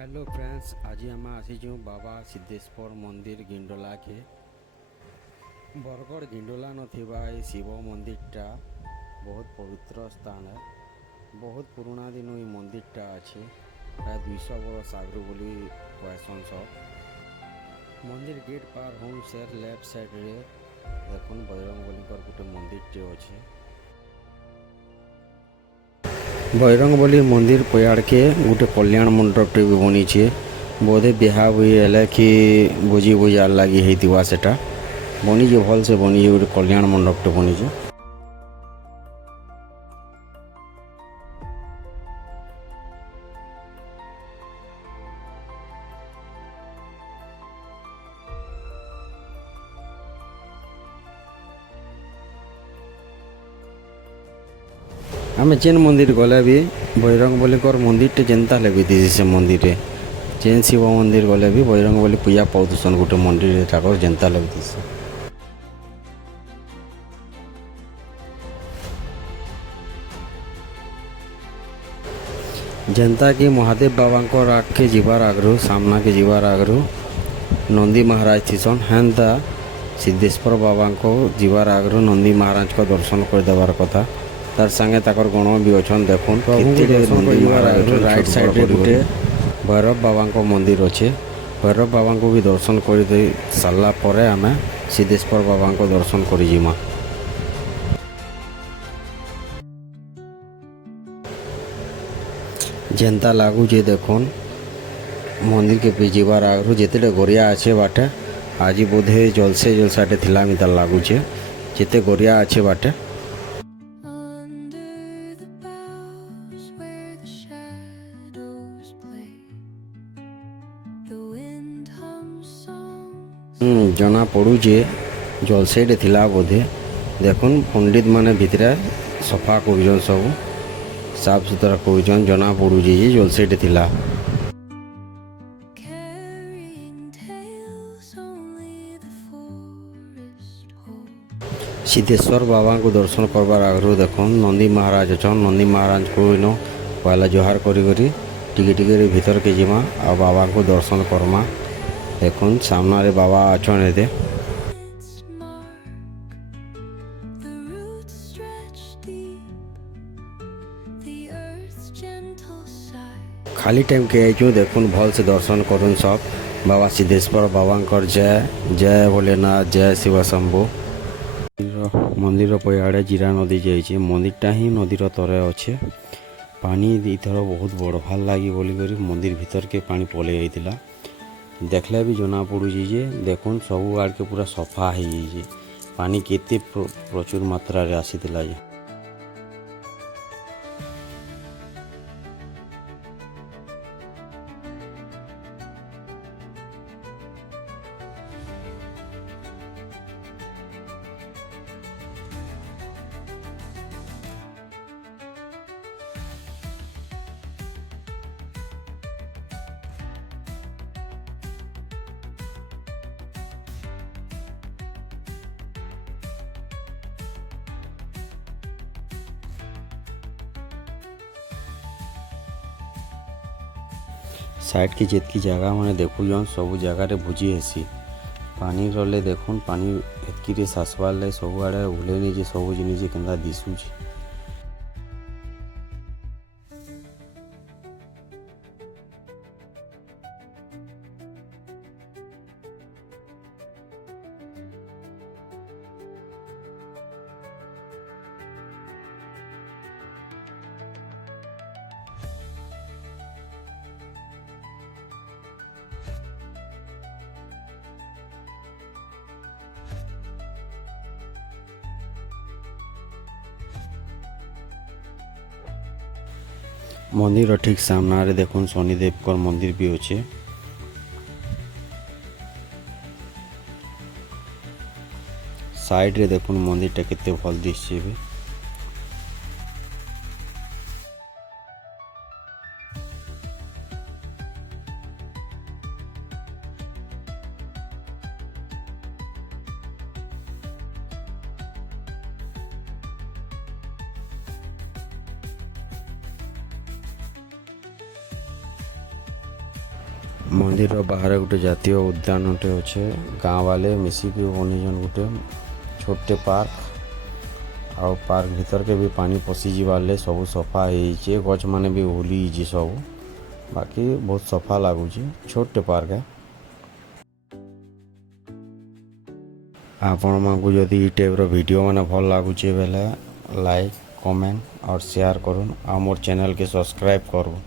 Hello friends, आज आम आसीचु बाबा सिद्धेश्वर मंदिर गिंडोला के बरगढ़ गिंडोला नथिबा ए शिव मंदिरटा बहुत पवित्र स्थान है। बहुत पुराना दिन ये मंदिरटा अच्छे प्राय 200 वर्ष आगु बोली कहसन सब। मंदिर गेट पार होम से लेफ्ट साइड रे देखुन बजरंगबली गोटे मंदिरटे अच्छे। बजरंगबली मंदिर पयाड़ के गोटे कल्याण मंडपटे भी बनीचे। बोधे बिहा बुई हेले कि भोजी भुजार लगी होता सेटा बनीचे, भल से बनीचे, गोटे कल्याण मंडपटे बनीचे। आम जेन मंदिर गले भी बजरंगबली मंदिरटे जेनता लगी से मंदिर जेन शिव मंदिर गले भी बजरंगबली पूजा पाऊसन गोटे मंदिर ठाकुर जेनता लगी। जेनता कि महादेव बाबा को आगे जीवार आगरू सामना के जीवार आगरू नंदी महाराज थीसन, हेन्ता सिद्धेश्वर बाबा को जीवार आगरू नंदी महाराज को दर्शन कर देवार कथा। तार संगे ताकर गण भी अच्छा देखुन नंदी महाराज राइट साइड रे गोटे भैरव बाबा को मंदिर अच्छे। भैरव बाबा को भी दर्शन कर सारा पर आम सिद्धेश्वर बाबा को दर्शन कर जिमा। जेनता लगुचे देखुन मंदिर के पे जीवार आगरू जिते गोरिया अच्छे बाटे आज बोधे जलसे जलसाटे थिला मिता लगुचे जिते गोरिया अच्छे बाटे। जना पड़ुचे जलसेटे थिला बोधे देखुन पंडित माने भितरे सफा कर सब साफ सुथरा कर जना पड़ुचे जे जलसेटे थिला। सिद्धेश्वर बाबा को दर्शन करबार आगरू देखुन नंदी महाराज अच्छा। नंदी महाराज को इन पहला जोहार करी टिके भीतर के जिमा आ बाबा को दर्शन करमा। देखुन सामना रे बाबा अच्छन हेते। खाली टाइम के आइचु देखुन भल से दर्शन करुन सब बाबा सिद्धेश्वर बाबा जय जय भोलेनाथ जय शिव शंभु। मंदिर पयाड़े जीरा नदी जाइए मंदिरटा ही नदीर तरे अच्छे। पानी इथर बहुत बड़ भल लगी बोलिक मंदिर भीतर के पानी पलि जाइला देखले भी जना पड़ुची जे देखुन सब आड़ के पूरा सफा हो जाइए पानी केते प्रचुर मात्रा रे आसीतिला जे। साइड की जेतकी जगह मैंने देखुन सब जगार भोजी हेसी पानी रले देखुन पानी एतकी सासवार सब आड़े भूलेनी जे सब जिन के दिशुचे। मंदिर ठीक सामना रे देखुन शनिदेव कर मंदिर भी अच्छे। साइड रे देखुन मंदिर टा केते भल दिसछे भी। मंदिर बाहर गोटे जातीय उद्यान गोटे अच्छे गाँ वाले मिसिकी बनीजन गोटे छोटे पार्क आउ पार्क भीतर के भी पानी पशि जारे सब सफा होइए गच माने भी ओली सब बाकी बहुत सफा लगुच छोटे पार्क है। आपण मानक जदि टाइप वीडियो मैंने भल लगुचे बेले लाइक कमेंट और शेयर करूँ आ मोर चैनल के सब्सक्राइब करूँ।